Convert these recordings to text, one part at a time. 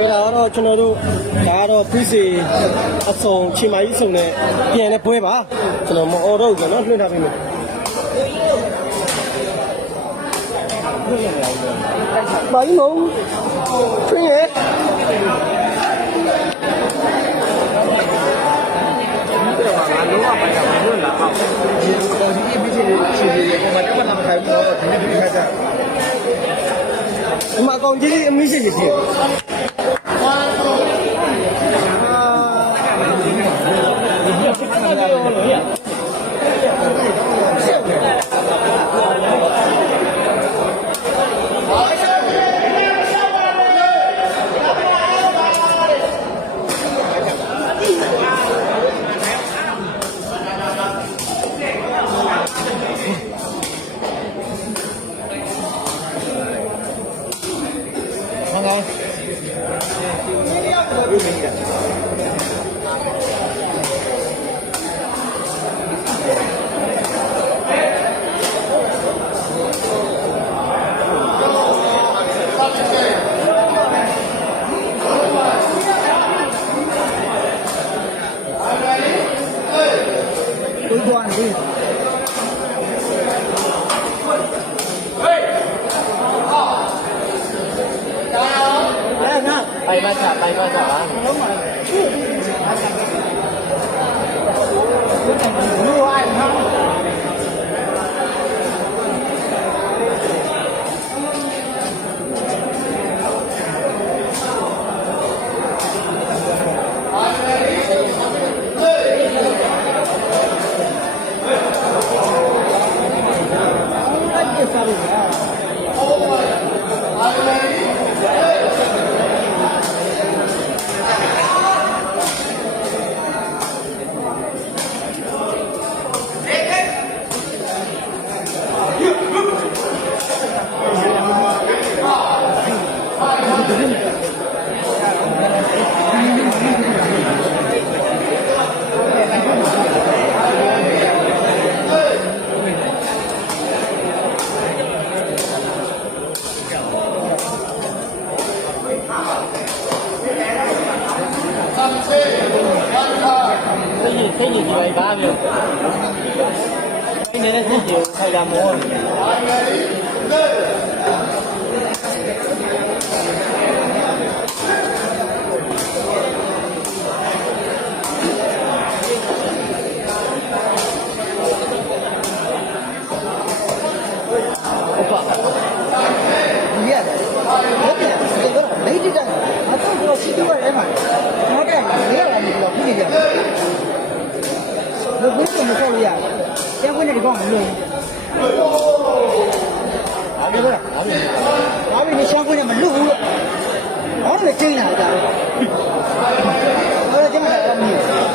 ဒါကတော့ကျွန်တော်တို့ဒါကတော့ဖိစီအစုံချီမာကြီးစုံနဲ့ပြန်လဲပွဲပါကျွန်တော်မအော်တော့ဘူးကျွန်တော်လွှင့်ထားပေးမယ်ဘာကြီးမဟုတ်ထွင်းရဲ့ငါလုံးဝပိုင်တာမလို့လာအောင်ဒီပေါ်ဒီပြီးချင်ချင်တယ်ပုံမှန်တော့မခိုင်းဘူးတော့ဒီနေ့ဒီခါကျ ဒီမှာအကောင်ကြီးကြီးအမီးရှိရှိဖြစ်အဲ 来一块儿来一块儿来 ခွင့်တဲ့ကောင်မလို့အားရပါအားရအားရရှောင်းခွင့်မလို့ဘူးလို့ဟောတယ်ကျင်းလာကြတယ်ဟောတယ်ကျင်းလာတော့မလို့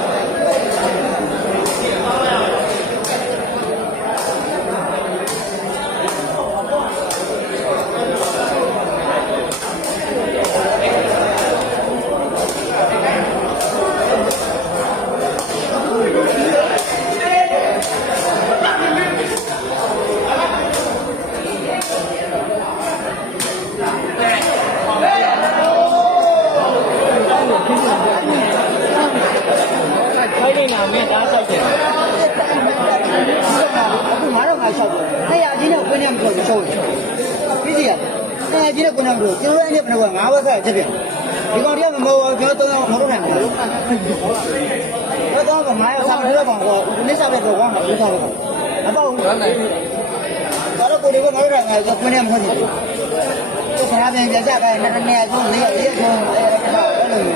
放那个叶子，那个烤的里面。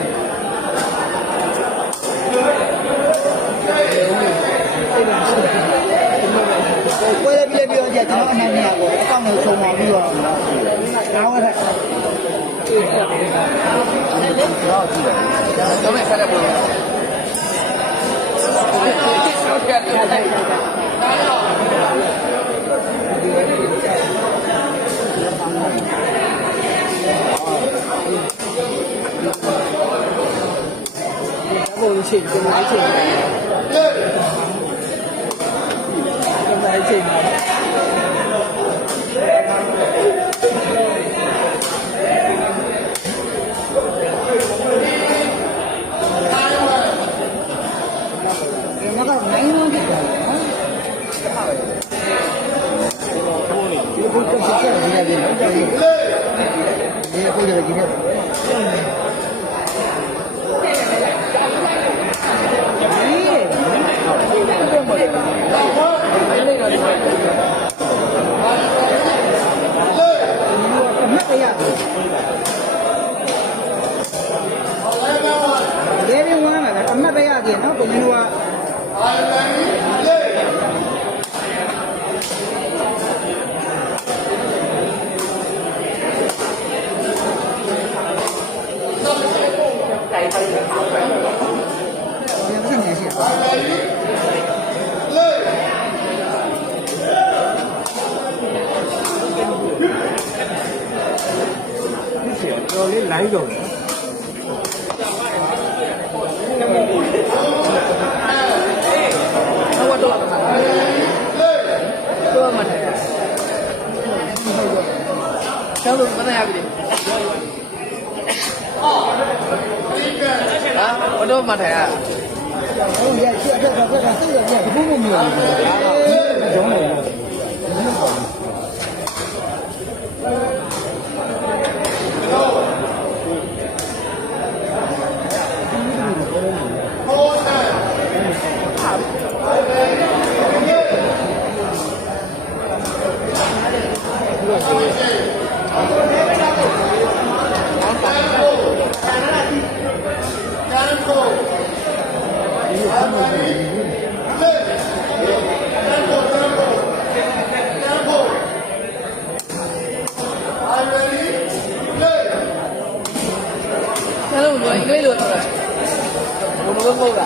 我回来别别家，今天天我放那个葱花饼，拿回来。都没开过。Thank. 我们请跟大家见面 ။ဒါကဘယ်လိုလဲ။ বলব ওরা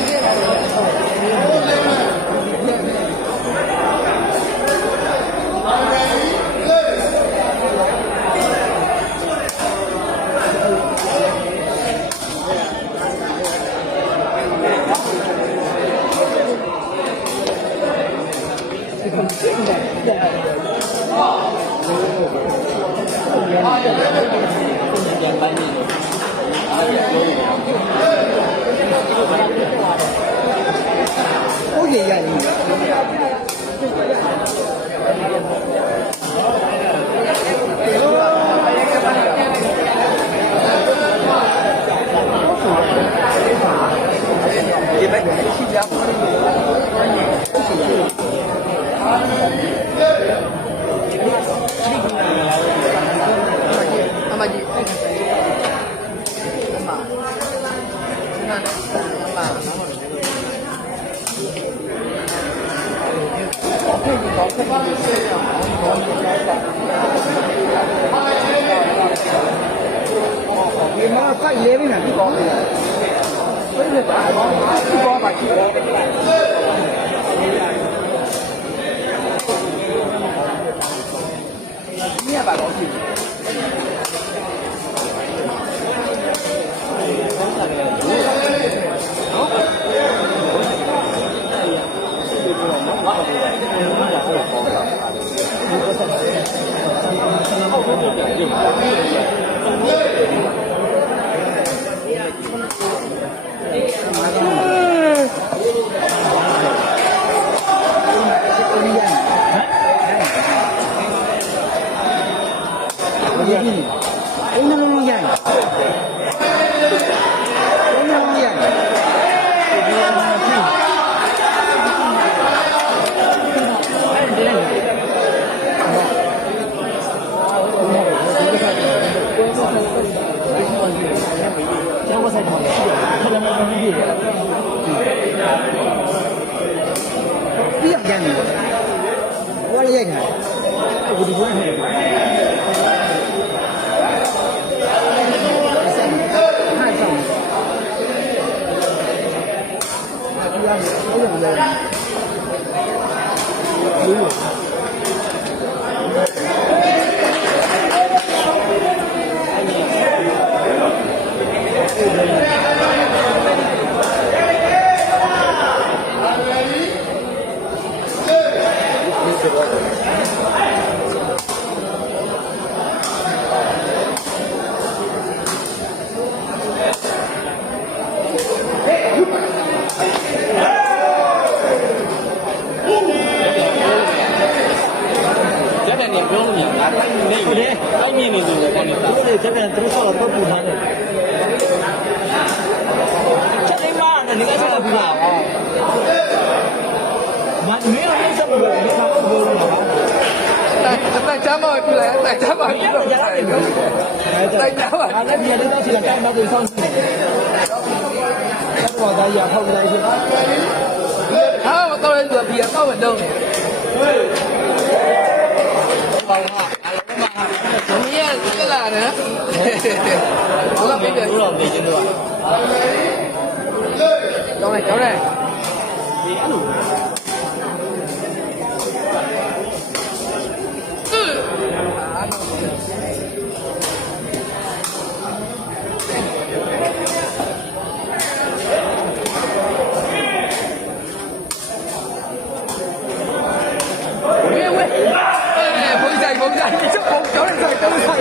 ဒီဘက်ရှိကြပါဦး ဒီမှာစိုက်လဲနေတာဒီကောင်းနေတာပြည့်နေတာဒီကောင်းပါဒီကောင်းပါဒီကောင်းပါဒီရပါတော့ဖြစ် গুটি গুটি đây yun. Tama. Anak dia dito silakan na po isang. Các bạn đã giờ không đây chưa? Hả, mà tôi lên được gì có mình đâu. Phòng họ, à lỗ mà. Cũng như cái là nữa. Cũng là biết được. Cũng làm gì chứ. Cháu này, cháu này. mỗi giày mỗi giày cái chiếc bóng kéo lên giày tôi giày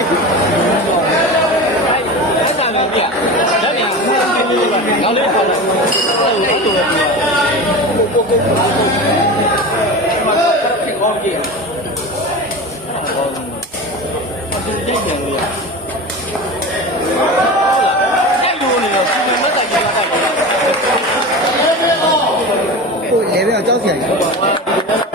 Ôi, lấy bây giờ cho thiệt.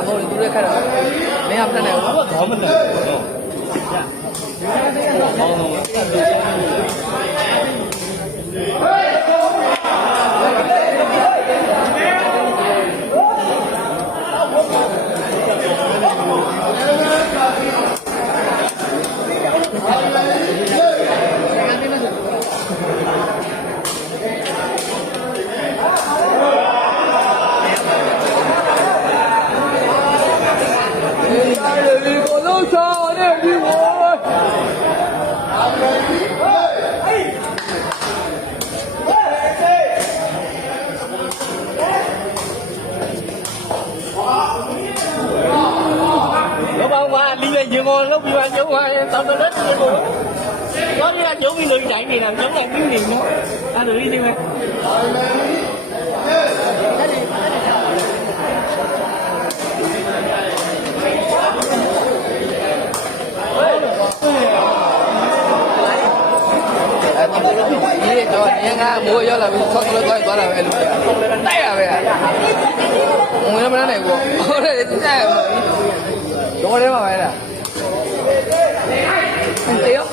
မဟုတ်ဘူးသူတို့ခက်တာမင်းကဖက်နိုင်ဘူးဘာမှမလုပ်ဘူးဟုတ် tao tao đến cái buồn. Có đi ra chỗ cái người chạy thì làm giống làm tiếng liền đó. Ta được đi đi mà mua cho là mình rồi coi có là em tay à về không biết này của đây tay à đúng đấy mà mày nè. လားတေရော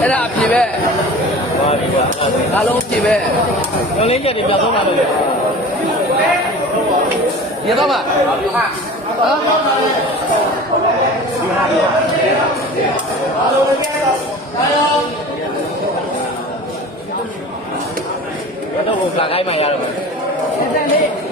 အဲ့ဒါအပြည့်ပဲအားလုံးပြည့်ပဲရုံလေးချက်တွေပြဆုံးလာလို့လေရတော့မှာဟမ်တော့ကိုလာခိုင်းမှရတော့မယ်ချင်းပွဲကဘာဘာလာကြလဲဘုရားရေ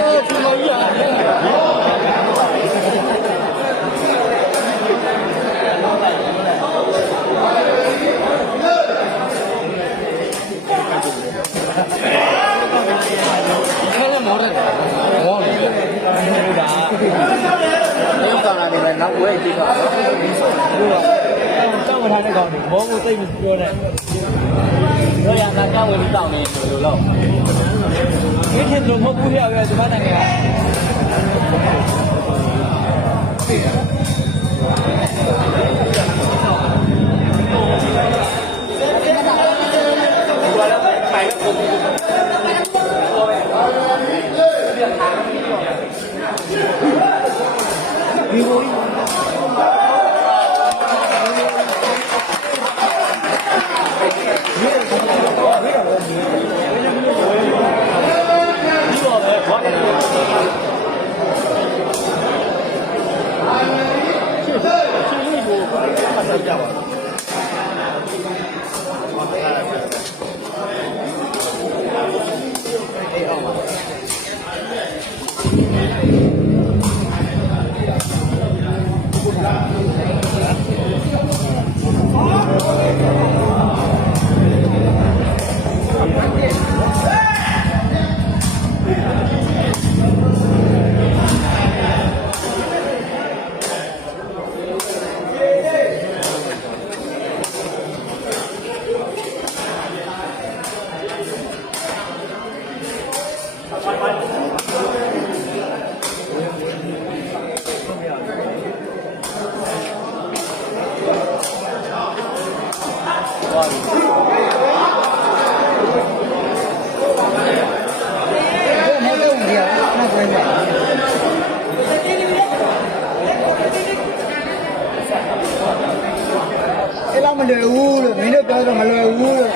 这样吧。 လောက်မလွယ်ဘူးလို့မင်းတို့ပြောတော့မလွယ်ဘူးလို့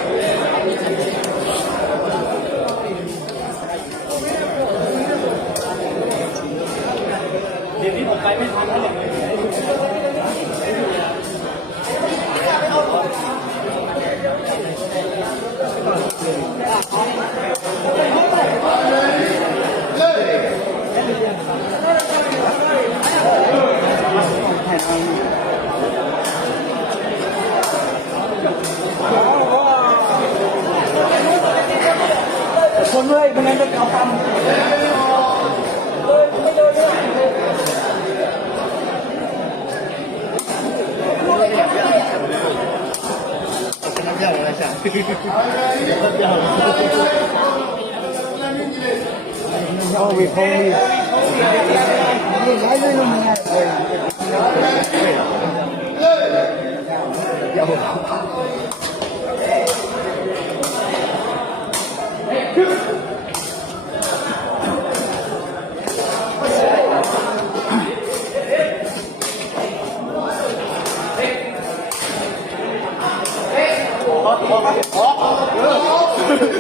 một người bên em được cao tầm tôi cũng biết đôi nữa. Hãy subscribe cho kênh Ghiền Mì Gõ Để không bỏ lỡ những video hấp dẫn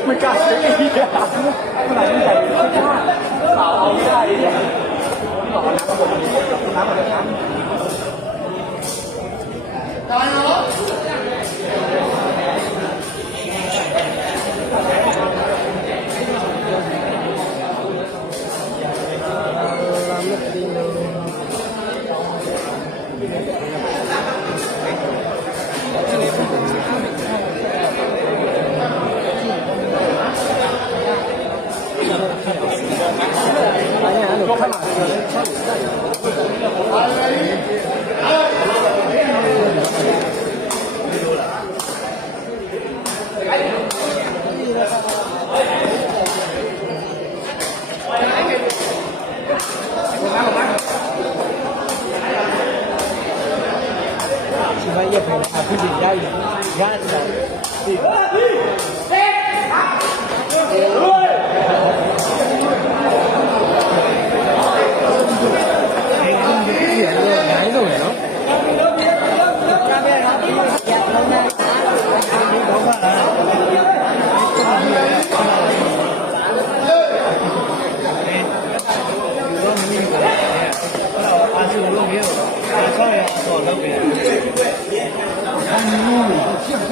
มันกัดไอ้เหี้ยขนาดนี้ใหญ่ขนาดสาวเอาไม่ได้เลยนี่หรอน้ำมันน้ำ ပြတ်ခေါ်တာအခုဒီရရရတာဒီဟာဒီဟဲ့ဟာရိုးတော့မင်းကလည်းအဲ့တော့အာစုလုံးရဲ့အားချောင်းရအောင်လုပ်နေတယ် เชือกใ